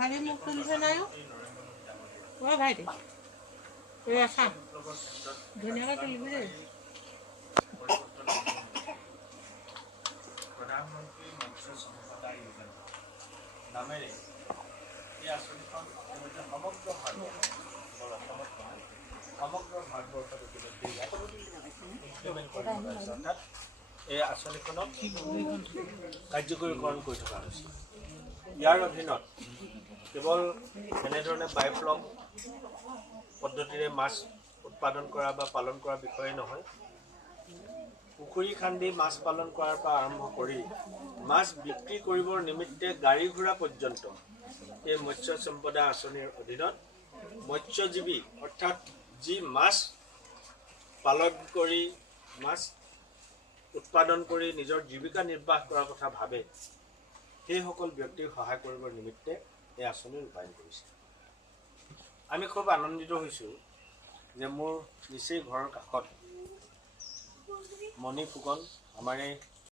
ভাইটি মোক তুলছে নাইও অ' ভাইটি এই আছা ধুনীয়াকৈ তুলিবি দেই প্ৰধানমন্ত্ৰী মৎস্য সম্পদা যোজনা নামেৰে এই আঁচনিখন সমগ্ৰ ভাৰতবৰ্ষত অৰ্থাৎ এই আঁচনিখনক কাৰ্যকৰীকৰণ কৰি থকা হৈছে। ইয়াৰ অধীনত কেৱল এনেধৰণে বায়'ফ্লক পদ্ধতিৰে মাছ উৎপাদন কৰা বা পালন কৰাৰ বিষয়ে নহয়, পুখুৰী খান্দি মাছ পালন কৰাৰ পৰা আৰম্ভ কৰি মাছ বিক্ৰী কৰিবৰ নিমিত্তে গাড়ী ঘোঁৰা পৰ্যন্ত এই মৎস্য সম্পদা আঁচনিৰ অধীনত মৎস্যজীৱী অৰ্থাৎ যি মাছ পালন কৰি মাছ উৎপাদন কৰি নিজৰ জীৱিকা নিৰ্বাহ কৰাৰ কথা ভাবে সেইসকল ব্যক্তিক সহায় কৰিবৰ নিমিত্তে এই আঁচনি ৰূপায়ণ কৰিছে। আমি খুব আনন্দিত হৈছোঁ যে মোৰ নিচেই ঘৰৰ কাষত মণি ফুকন আমাৰ এই